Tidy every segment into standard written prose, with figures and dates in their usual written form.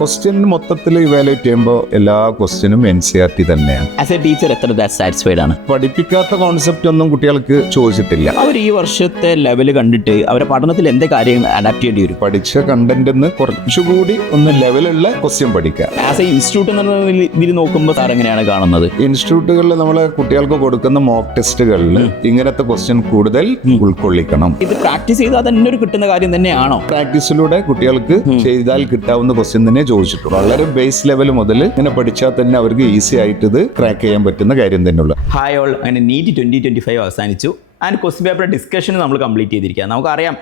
Question മൊത്തത്തിൽ evaluate ചെയ്യുമ്പോൾ എല്ലാ ക്വസ്റ്റ്യനും NCERT തന്നെയാണ്. ആസ് എ ടീച്ചർ എത്ര സാറ്റിസ്ഫൈഡ് ആണ്? പഠിപ്പിക്കാത്ത കോൺസെപ്റ്റ് ഒന്നും കുട്ടികൾക്ക് ചോദിച്ചിട്ടില്ല. അവർ ഈ വർഷത്തെ ലെവൽ കണ്ടിട്ട് അവരുടെ പഠനത്തിൽ എന്തൊക്കെ കാര്യങ്ങൾ അഡാപ്റ്റ് ചെയ്യേണ്ടി വരും? പഠിച്ച കണ്ടന്റിന്ന് കുറച്ചുകൂടി ഒന്ന് ലെവലുള്ള ക്വസ്റ്റ്യൻ പഠിക്കുക. ആസ് എ ഇൻസ്റ്റിറ്റ്യൂട്ട് എന്ന ഇതിൽ നോക്കുമ്പോൾ സാർ എങ്ങനെയാണ് കാണുന്നത്? ഇൻസ്റ്റിറ്റ്യൂട്ടുകളിൽ നമ്മളെ കുട്ടികൾക്ക് കൊടുക്കുന്ന മോക്ക് ടെസ്റ്റുകളിൽ ഇങ്ങനത്തെ ക്വസ്റ്റ്യൻ കൂടുതൽ ഉൾക്കൊള്ളിക്കണം. ഇത് പ്രാക്ടീസ് ചെയ്താൽ തന്നെ ഒരു കിട്ടുന്ന കാര്യം തന്നെയാണോ? പ്രാക്ടീസിലൂടെ കുട്ടികൾക്ക് ചെയ്താൽ കിട്ടാവുന്ന ക്വസ്റ്റ്യൻ തന്നെ ചോദിച്ചിട്ടുണ്ട്. വളരെ ബേസ് ലെവൽ മുതൽ ഇങ്ങനെ പഠിച്ചാൽ തന്നെ അവർക്ക് ഈസി ആയിട്ട് ഇത് ക്രാക്ക് ചെയ്യാൻ പറ്റുന്ന കാര്യം തന്നെയുള്ളൂ. ഹായ് ഓൾ, അങ്ങനെ നീറ്റ് 2025 അവസാനിച്ചു. ആൻഡ് ക്വസ്റ്റ്യൻ പേപ്പർ ഡിസ്കഷൻ നമ്മൾ കംപ്ലീറ്റ് ചെയ്തിരിക്കുക. നമുക്കറിയാം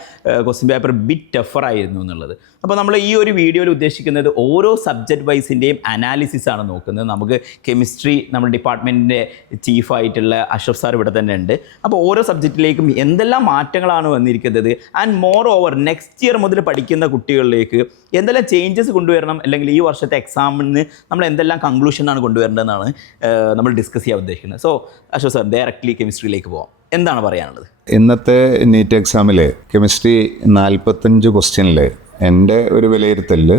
ക്വസ്റ്റ്യൻ പേപ്പർ ബിറ്റ് ടഫർ ആയിരുന്നു എന്നുള്ളത്. അപ്പോൾ നമ്മൾ ഈ ഒരു വീഡിയോയിൽ ഉദ്ദേശിക്കുന്നത് ഓരോ സബ്ജക്റ്റ് വൈസിൻ്റെയും അനാലിസിസ് ആണ് നോക്കുന്നത്. നമുക്ക് കെമിസ്ട്രി നമ്മുടെ ഡിപ്പാർട്ട്മെൻറ്റിൻ്റെ ചീഫായിട്ടുള്ള അഷ്റഫ് സാർ ഇവിടെ തന്നെ ഉണ്ട്. അപ്പോൾ ഓരോ സബ്ജക്റ്റിലേക്കും എന്തെല്ലാം മാറ്റങ്ങളാണ് വന്നിരിക്കുന്നത്, and more over next year മുതൽ പഠിക്കുന്ന കുട്ടികളിലേക്ക് എന്തെല്ലാം ചേഞ്ചസ് കൊണ്ടുവരണം, അല്ലെങ്കിൽ ഈ വർഷത്തെ എക്സാമിന് നമ്മൾ എന്തെല്ലാം കൺക്ലൂഷനാണ് കൊണ്ടുവരേണ്ടതെന്നാണ് നമ്മൾ ഡിസ്കസ് ചെയ്യാൻ ഉദ്ദേശിക്കുന്നത്. സോ അഷ്റഫ് സാർ, ഡയറക്റ്റ്ലി കെമിസ്ട്രിയിലേക്ക് പോകാം. എന്താണ് പറയാനുള്ളത്? ഇന്നത്തെ നീറ്റ് എക്സാമിൽ കെമിസ്ട്രി 45 ക്വസ്റ്റ്യനിൽ എൻ്റെ ഒരു വിലയിരുത്തലിൽ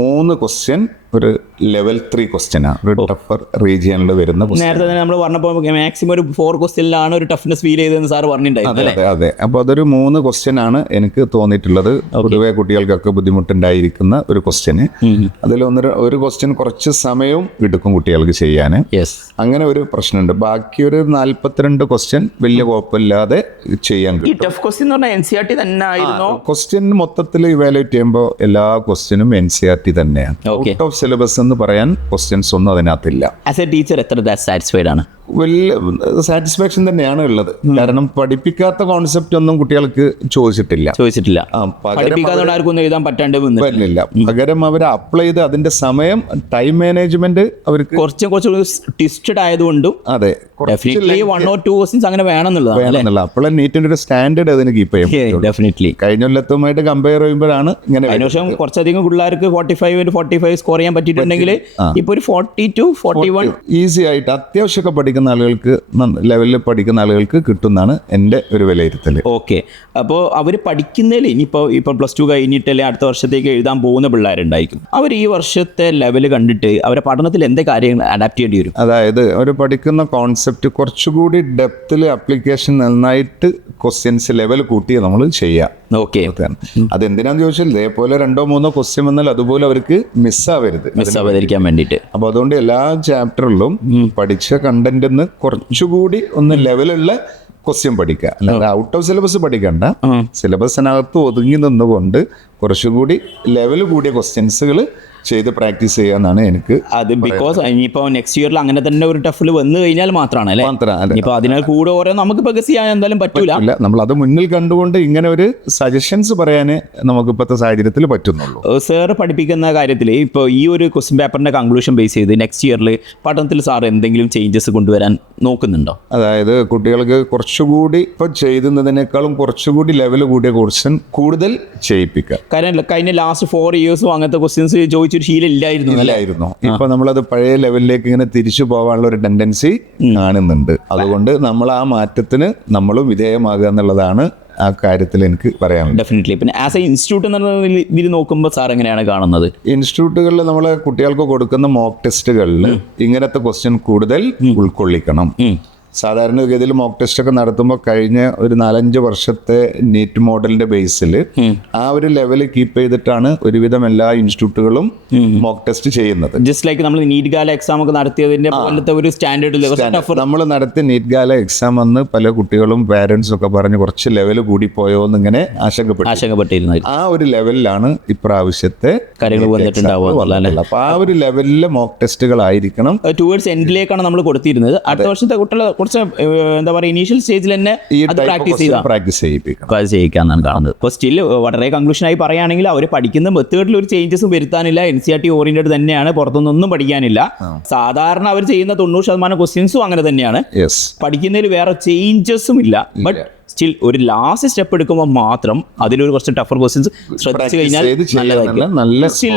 3 ക്വസ്റ്റ്യൻ ഒരു ലെവൽ 3 ക്വസ്റ്റ്യനാണ്, ഒരു ടഫർ റീജിയനിൽ വരുന്ന. നേരത്തെ തന്നെ നമ്മൾ പറഞ്ഞപ്പോൾ മാക്സിമം ഒരു 4 ക്വസ്റ്റ്യനിലാണ് ഒരു ടഫ്നെസ് ഫീൽ ചെയ്തതെന്ന് സാർ പറഞ്ഞിട്ടുണ്ടായിരുന്നു. അതെ. അപ്പോൾ അതൊരു 3 ക്വസ്റ്റ്യൻ ആണ് എനിക്ക് തോന്നിയിട്ടുള്ളത്. പൊതുവെ കുട്ടികൾക്കൊക്കെ ബുദ്ധിമുട്ടുണ്ടായിരിക്കുന്ന ഒരു ക്വസ്റ്റ്യന്. അതിൽ ഒരു ക്വസ്റ്റ്യൻ കുറച്ച് സമയവും എടുക്കും കുട്ടികൾക്ക് ചെയ്യാൻ. അങ്ങനെ ഒരു പ്രശ്നമുണ്ട്. ബാക്കി ഒരു 42 ക്വസ്റ്റ്യൻ വലിയ കുഴപ്പമില്ലാതെ ചെയ്യാൻ ഈ ടഫ് ക്വസ്റ്റ്യൻ എന്ന് പറഞ്ഞാൽ NCERT തന്നെ ആയിരുന്നു. ക്വസ്റ്റ്യൻ മൊത്തത്തിൽ ഇവാലുവേറ്റ് ചെയ്യുമ്പോൾ എല്ലാ ക്വസ്റ്റ്യനും NCERT തന്നെയാണ്. ഔട്ട് ഓഫ് സിലബസ് എന്ന് പറയാൻ ക്വസ്റ്റ്യൻസ് ഒന്നും അതിനകത്തില്ല. ആസ് എ ടീച്ചർ എത്ര സാറ്റിസ്ഫൈഡ് ആണ്? വലിയ സാറ്റിസ്ഫാക്ഷൻ തന്നെയാണ് ഉള്ളത്. കാരണം പഠിപ്പിക്കാത്ത കോൺസെപ്റ്റ് ഒന്നും കുട്ടികൾക്ക് ചോദിച്ചിട്ടില്ല. എഴുതാൻ പറ്റാണ്ട് വരുന്നില്ല. പകരം അവർ അപ്ലൈ ചെയ്ത് അതിന്റെ സമയം, ടൈം മാനേജ്മെന്റ് അവർക്ക് കുറച്ച് ട്വിസ്റ്റഡ് ആയതുകൊണ്ടും അതെ 1 or 2 ക്വസ്റ്റ്യൻസ് അങ്ങനെ വേണമെന്നുള്ള അപ്പോഴേ നീറ്റിന്റെ ഒരു സ്റ്റാൻഡേർഡ് അതിന് കീപ്പ് ചെയ്യും. ഡെഫിനറ്റ്ലി കഴിഞ്ഞ കൊല്ലത്തുമായിട്ട് കമ്പയർ ചെയ്യുമ്പോഴാണ് ഇങ്ങനെ. കഴിഞ്ഞ വർഷം കുറച്ചധികം പിള്ളേർക്ക് 45 സ്കോർ ചെയ്യാൻ പറ്റിയിട്ടുണ്ടെങ്കിൽ ഇപ്പൊ ഒരു 40 to 41 ഈസി ആയിട്ട് അത്യാവശ്യമൊക്കെ പഠിക്കുന്ന ആളുകൾക്ക്, ലെവലിൽ പഠിക്കുന്ന ആളുകൾക്ക് കിട്ടുന്നതാണ് എൻ്റെ ഒരു വിലയിരുത്തൽ. ഓക്കെ. അപ്പോൾ അവർ പഠിക്കുന്നതിൽ ഇനിയിപ്പോൾ +2 കഴിഞ്ഞിട്ടല്ലേ അടുത്ത വർഷത്തേക്ക് എഴുതാൻ പോകുന്ന പിള്ളേരുണ്ടായിരിക്കും. അവർ ഈ വർഷത്തെ ലെവൽ കണ്ടിട്ട് അവരുടെ പഠനത്തിൽ എന്തൊക്കെ കാര്യങ്ങൾ അഡാപ്റ്റ് ചെയ്യേണ്ടി വരും? അതായത് അവർ പഠിക്കുന്ന കോൺസെപ്റ്റ് കുറച്ചുകൂടി ഡെപ്തിൽ ആപ്ലിക്കേഷൻ നന്നായിട്ട് ക്വസ്റ്റ്യൻസ് ലെവൽ കൂട്ടി നമ്മൾ ചെയ്യാം. ഓക്കെ. അതെന്തിനാന്ന് ചോദിച്ചാൽ ഇതേപോലെ 2-3 ക്വസ്റ്റ്യൻ വന്നാൽ അതുപോലെ അവർക്ക് മിസ്സാവാതിരിക്കാൻ വേണ്ടിയിട്ട്. അപ്പോൾ അതുകൊണ്ട് എല്ലാ ചാപ്റ്ററിലും പഠിച്ച കണ്ടന്റിന്ന് കുറച്ചുകൂടി ഒന്ന് ലെവലുള്ള ക്വസ്റ്റ്യൻ പഠിക്കുക. അല്ലാതെ ഔട്ട് ഓഫ് സിലബസ് പഠിക്കണ്ട. സിലബസിനകത്ത് ഒതുങ്ങി നിന്നുകൊണ്ട് കുറച്ചുകൂടി ലെവൽ കൂടിയ ക്വസ്റ്റ്യൻസുകൾ ചെയ്ത് പ്രാക്ടീസ് ചെയ്യാന്നാണ് എനിക്ക്. അത് ബിക്കോസ് ഇനിയിപ്പോൾ നെക്സ്റ്റ് ഇയറിൽ അങ്ങനെ തന്നെ ഒരു ടഫിൽ വന്നു കഴിഞ്ഞാൽ മാത്രമാണ് അല്ലേ? ഇനിയിപ്പോൾ അതിനാൽ കൂടെ ഓരോ നമുക്ക് ബഗസ് ചെയ്യാൻ എന്തായാലും പറ്റൂല. നമ്മൾ അത് മുന്നിൽ കണ്ടുകൊണ്ട് ഇങ്ങനെ ഒരു സജഷൻസ് പറയാനേ നമുക്ക് ഇപ്പോഴത്തെ സാഹചര്യത്തിൽ പറ്റുന്നുള്ളൂ. സാർ പഠിപ്പിക്കുന്ന കാര്യത്തിൽ ഇപ്പോൾ ഈ ഒരു ക്വസ്റ്റ്യൻ പേപ്പറിന്റെ കൺക്ലൂഷൻ ബേസ് ചെയ്ത് നെക്സ്റ്റ് ഇയറിൽ പഠനത്തിൽ സാർ എന്തെങ്കിലും ചേഞ്ചസ് കൊണ്ടുവരാൻ നോക്കുന്നുണ്ടോ? അതായത് കുട്ടികൾക്ക് കുറച്ചുകൂടി ഇപ്പോൾ ചെയ്യുന്നതിനേക്കാളും കുറച്ചുകൂടി ലെവൽ കൂടിയ ക്വസ്റ്റ്യൻ കൂടുതൽ ചെയ്യിപ്പിക്കുക. കാരണം കഴിഞ്ഞ ലാസ്റ്റ് 4 years അങ്ങനത്തെ ക്വസ്റ്റ്യൻസ് ചോദിച്ചൊരു ശീലം ഇല്ലായിരുന്നു. ഇപ്പൊ നമ്മളത് പഴയ ലെവലിലേക്ക് ഇങ്ങനെ തിരിച്ചു പോകാനുള്ള ഒരു ടെൻഡൻസി കാണുന്നുണ്ട്. അതുകൊണ്ട് നമ്മൾ ആ മാറ്റത്തിന് നമ്മളും വിധേയമാകുക എന്നുള്ളതാണ് ആ കാര്യത്തിൽ എനിക്ക് പറയാനുള്ളത്. ഡെഫിനറ്റ്ലി. പിന്നെ ആസ് എ ഇൻസ്റ്റിറ്റ്യൂട്ട് എന്ന ഇതിൽ നോക്കുമ്പോൾ സാർ എങ്ങനെയാണ് കാണുന്നത്? ഇൻസ്റ്റിറ്റ്യൂട്ടുകളിൽ നമ്മളെ കുട്ടികൾക്ക് കൊടുക്കുന്ന മോക്ക് ടെസ്റ്റുകളിൽ ഇങ്ങനത്തെ ക്വസ്റ്റ്യൻ കൂടുതൽ ഉൾക്കൊള്ളിക്കണം. സാധാരണഗതിയിൽ മോക്ക് ടെസ്റ്റ് ഒക്കെ നടത്തുമ്പോൾ കഴിഞ്ഞ ഒരു 4-5 വർഷത്തെ നീറ്റ് മോഡലിന്റെ ബേസിൽ ആ ഒരു ലെവൽ കീപ്പ് ചെയ്തിട്ടാണ് ഒരുവിധം എല്ലാ ഇൻസ്റ്റിറ്റ്യൂട്ടുകളും മോക്ക് ടെസ്റ്റ് ചെയ്യുന്നത്. ജസ്റ്റ് ലൈക്ക് നമ്മൾ നീറ്റ് ഗാല എക്സാം ഒക്കെ നടത്തിയതിന്റെ പോലത്തെ ഒരു സ്റ്റാൻഡേർഡ് നമ്മൾ നടത്തിയ നീറ്റ് ഗാല എക്സാം വന്ന് പല കുട്ടികളും പാരന്റ്സും ഒക്കെ പറഞ്ഞ് കുറച്ച് ലെവൽ കൂടിപ്പോയോ എന്നിങ്ങനെ ആശങ്കപ്പെട്ടിരുന്നു. ആ ഒരു ലെവലിലാണ് ഇപ്രാവശ്യത്തെ കാര്യങ്ങൾ വന്നിട്ടുണ്ടാവുക. അപ്പൊ ആ ഒരു ലെവലിലെ മോക്ക് ടെസ്റ്റുകളായിരിക്കണം. ടുവേർഡ്സ് എൻഡിലേക്കാണ് നമ്മൾ കൊടുത്തിരുന്നത്. അടുത്ത വർഷത്തെ കുട്ടികൾ കുറച്ച് എന്താ പറയുക ഇനീഷ്യൽ സ്റ്റേജിൽ തന്നെ പ്രാക്ടീസ് ചെയ്യിക്കാന്നാണ് കാണുന്നത്. അപ്പോൾ സ്റ്റിൽ വളരെ കൺക്ലൂഷനായി പറയുകയാണെങ്കിൽ അവർ പഠിക്കുന്ന മെത്തേഡിൽ ഒരു ചേഞ്ചസും വരുത്താനില്ല. NCERT ഓറിയന്റഡ് തന്നെയാണ്, പുറത്തുനിന്നൊന്നും പഠിക്കാനില്ല. സാധാരണ അവർ ചെയ്യുന്ന 90% ക്വസ്റ്റ്യൻസും അങ്ങനെ തന്നെയാണ്. പഠിക്കുന്നതിൽ വേറെ ചേഞ്ചസും ഇല്ല. ബട്ട് സ്റ്റിൽ ഒരു ലാസ്റ്റ് സ്റ്റെപ്പ് എടുക്കുമ്പോൾ മാത്രം അതിലൊരു കുറച്ച് ടഫർ ക്വസ്റ്റ്യൻസ് ശ്രദ്ധിച്ചു കഴിഞ്ഞാൽ നല്ലതായിരിക്കും. നല്ല സ്റ്റിൽ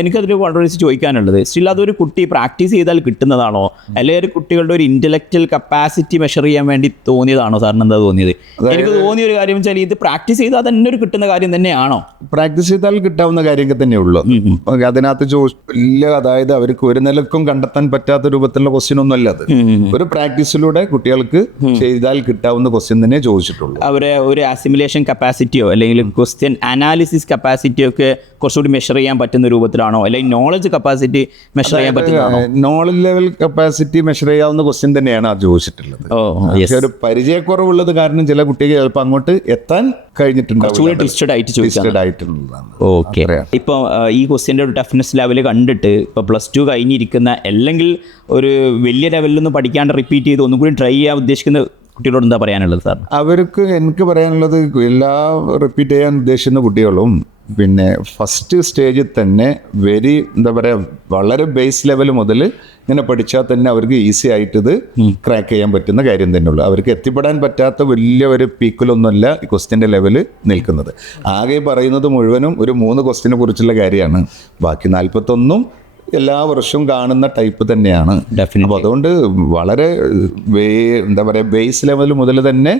എനിക്കതൊരു വളരെ ചോദിക്കാനുള്ളത്, സ്റ്റിൽ അതൊരു കുട്ടി പ്രാക്ടീസ് ചെയ്താൽ കിട്ടുന്നതാണോ, അല്ലെങ്കിൽ ഒരു കുട്ടികളുടെ ഒരു ഇന്റലക്ച്വൽ കപ്പാസിറ്റി മെഷർ ചെയ്യാൻ വേണ്ടി തോന്നിയതാണോ? സാറിന് എന്താ തോന്നിയത്? എനിക്ക് തോന്നിയ ഒരു കാര്യം വെച്ചാൽ ഇത് പ്രാക്ടീസ് ചെയ്താൽ തന്നെ ഒരു കിട്ടുന്ന കാര്യം തന്നെയാണോ? പ്രാക്ടീസ് ചെയ്താൽ കിട്ടാവുന്ന കാര്യങ്ങൾ തന്നെയുള്ളൂ. അതിനകത്ത് ഇല്ല, അതായത് അവർക്ക് ഒരു നിലക്കും കണ്ടെത്താൻ പറ്റാത്ത രൂപത്തിലുള്ള ക്വസ്റ്റ്യൻ ഒന്നും അല്ല അത്. ഒരു പ്രാക്ടീസിലൂടെ കുട്ടികൾക്ക് ചെയ്താൽ കിട്ടാവുന്ന ക്വസ്റ്റ്യൻ തന്നെ ചോദിച്ചിട്ടുള്ളൂ. അവരെ ഒരു അസിമുലേഷൻ കപ്പാസിറ്റിയോ അല്ലെങ്കിൽ ക്വസ്റ്റ്യൻ അനാലിസിസ് കപ്പാസിറ്റിയോ ഒക്കെ കുറച്ചുകൂടി മെഷർ ചെയ്യാൻ പറ്റുന്ന രൂപത്തിലാണോ, അല്ലെങ്കിൽ നോളജ് കപ്പാസിറ്റി മെഷർ ചെയ്യാൻ പറ്റുന്നതാണോ? നോളജ് ലെവൽ കപ്പാസിറ്റി മെഷർ ചെയ്യാവുന്ന ക്വസ്റ്റ്യൻ തന്നെയാണ് അത് ചോദിച്ചിട്ടുള്ളത്. പക്ഷേ ഒരു പരിചയക്കുറവുള്ളത് കാരണം ചില കുട്ടികൾ ചിലപ്പോൾ അങ്ങോട്ട് എത്താൻ കഴിഞ്ഞിട്ടുണ്ടാവും. ട്വിസ്റ്റഡ് ആയിട്ടുള്ളതാണ്. ഓക്കെ. ഇപ്പോൾ ഈ ക്വസ്റ്റ്യൻ്റെ ഒരു ടഫ്നെസ് ലെവൽ കണ്ടിട്ട് ഇപ്പോൾ +2 കഴിഞ്ഞിരിക്കുന്ന അല്ലെങ്കിൽ ഒരു വലിയ ലെവലിലൊന്നും പഠിക്കാണ്ട് റിപ്പീറ്റ് ചെയ്ത് ഒന്നും കൂടി ട്രൈ ചെയ്യാൻ ഉദ്ദേശിക്കുന്ന കുട്ടികളോട് എന്താ പറയാനുള്ളത് സാർ? അവർക്ക് എനിക്ക് പറയാനുള്ളത്, എല്ലാ റിപ്പീറ്റ് ചെയ്യാൻ ഉദ്ദേശിക്കുന്ന കുട്ടികളും പിന്നെ ഫസ്റ്റ് സ്റ്റേജിൽ തന്നെ എന്താ പറയുക, വളരെ ബേസ് ലെവൽ മുതൽ ഇങ്ങനെ പഠിച്ചാൽ തന്നെ അവർക്ക് ഈസി ആയിട്ട് ഇത് ക്രാക്ക് ചെയ്യാൻ പറ്റുന്ന കാര്യം തന്നെയുള്ളൂ. അവർക്ക് എത്തിപ്പെടാൻ പറ്റാത്ത വലിയ ഒരു പീക്കിലൊന്നുമല്ല ഈ ക്വസ്റ്റ്യൻ്റെ ലെവൽ നിൽക്കുന്നത്. ആകെ പറയുന്നത് മുഴുവനും ഒരു 3 ക്വസ്റ്റ്യനെ കുറിച്ചുള്ള കാര്യമാണ്. ബാക്കി 41 എല്ലാ വർഷവും കാണുന്ന ടൈപ്പ് തന്നെയാണ്. അപ്പോൾ അതുകൊണ്ട് വളരെ എന്താ പറയുക, ബേസ് ലെവൽ മുതൽ തന്നെ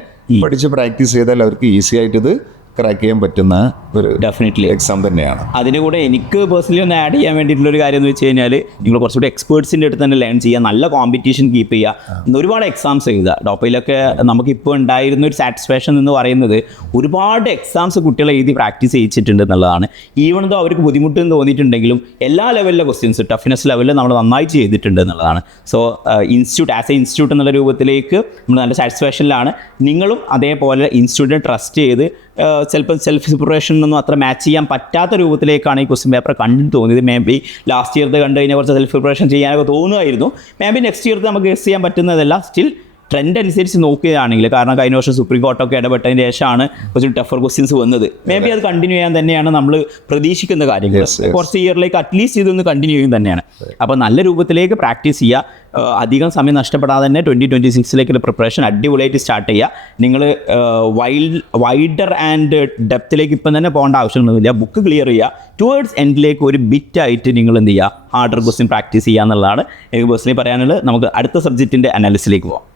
പഠിച്ച് പ്രാക്ടീസ് ചെയ്താൽ അവർക്ക് ഈസി ആയിട്ട് ഇത് ക്രാക്ക് ചെയ്യാൻ പറ്റുന്ന ഒരു ഡെഫിനറ്റ്ലി എക്സാം തന്നെയാണ്. അതിന് കൂടെ എനിക്ക് പേഴ്സണലി ഒന്ന് ആഡ് ചെയ്യാൻ വേണ്ടിയിട്ടുള്ള ഒരു കാര്യം എന്ന് വെച്ച് കഴിഞ്ഞാൽ, നിങ്ങൾ കുറച്ചുകൂടി എക്സ്പേർട്സിൻ്റെ അടുത്ത് തന്നെ ലേൺ ചെയ്യുക, നല്ല കോമ്പറ്റീഷൻ കീപ്പ് ചെയ്യുക, ഒരുപാട് എക്സാംസ് എഴുതുക. ഡോപ്പയിലൊക്കെ നമുക്കിപ്പോൾ ഉണ്ടായിരുന്ന ഒരു സാറ്റിസ്ഫാക്ഷൻ എന്ന് പറയുന്നത് ഒരുപാട് എക്സാംസ് കുട്ടികളെ എഴുതി പ്രാക്ടീസ് ചെയ്യിച്ചിട്ടുണ്ട് എന്നുള്ളതാണ്. ഈവൺ ദോ അവർക്ക് ബുദ്ധിമുട്ടെന്ന് തോന്നിയിട്ടുണ്ടെങ്കിലും എല്ലാ ലെവലിലെ ക്വസ്റ്റ്യൻസ് ടഫ്നെസ് ലെവലിൽ നമ്മൾ നന്നായി ചെയ്തിട്ടുണ്ട് എന്നുള്ളതാണ്. So institute as A institute എന്നുള്ള രൂപത്തിലേക്ക് നമ്മൾ നല്ല സാറ്റിസ്ഫാക്ഷനിലാണ്. നിങ്ങളും അതേപോലെ ഇൻസ്റ്റിറ്റ്യൂട്ടിനെ ട്രസ്റ്റ് ചെയ്ത് ചിലപ്പോൾ സെൽഫ് പ്രിപ്പറേഷനൊന്നും അത്ര മാച്ച് ചെയ്യാൻ പറ്റാത്ത രൂപത്തിലേക്കാണ് ഈ ക്വസ്റ്റ്യൻ പേപ്പർ കണ്ടു തോന്നിയത്. മേ ബി ലാസ്റ്റ് ഇയർ കണ്ടു കഴിഞ്ഞാൽ കുറച്ച് സെൽഫ് പ്രിപ്പറേഷൻ ചെയ്യാനൊക്കെ തോന്നുമായിരുന്നു. മേ ബി നെക്സ്റ്റ് ഇയർ നമുക്ക് ഗസ് ചെയ്യാൻ പറ്റുന്നതല്ല. സ്റ്റിൽ ട്രെൻഡ് അനുസരിച്ച് നോക്കുകയാണെങ്കിൽ, കാരണം കഴിഞ്ഞ വർഷം സുപ്രീം കോർട്ടൊക്കെ ഇടപെട്ടതിന് ശേഷമാണ് കുറച്ച് ടഫർ ക്വസ്റ്റ്യൻസ് വന്നത്. മേ ബി അത് കണ്ടിന്യൂ ചെയ്യാൻ തന്നെയാണ് നമ്മൾ പ്രതീക്ഷിക്കുന്ന കാര്യങ്ങൾ. കുറച്ച് ഇയറിലേക്ക് അറ്റ്ലീസ്റ്റ് ഇതൊന്ന് കണ്ടിന്യൂ ചെയ്യും തന്നെയാണ്. അപ്പോൾ നല്ല രൂപത്തിലേക്ക് പ്രാക്ടീസ് ചെയ്യുക. അധികം സമയം നഷ്ടപ്പെടാതെ തന്നെ 2026 പ്രിപ്പറേഷൻ അടിപൊളിയായിട്ട് സ്റ്റാർട്ട് ചെയ്യുക. നിങ്ങൾ വൈഡർ ആൻഡ് ഡെപ്തിലേക്ക് ഇപ്പം തന്നെ പോകേണ്ട ആവശ്യമൊന്നുമില്ല. ബുക്ക് ക്ലിയർ ചെയ്യുക. ടുവേർഡ്സ് എൻഡിലേക്ക് ഒരു ബിറ്റായിട്ട് നിങ്ങൾ എന്ത് ചെയ്യുക, ഹാർഡർ ക്വസ്റ്റ്യൻ പ്രാക്ടീസ് ചെയ്യുക എന്നുള്ളതാണ് എനിക്ക് പേഴ്സണലി പറയാനുള്ളത്. നമുക്ക് അടുത്ത സബ്ജക്റ്റിൻ്റെ അനാലിസിലേക്ക് പോകാം.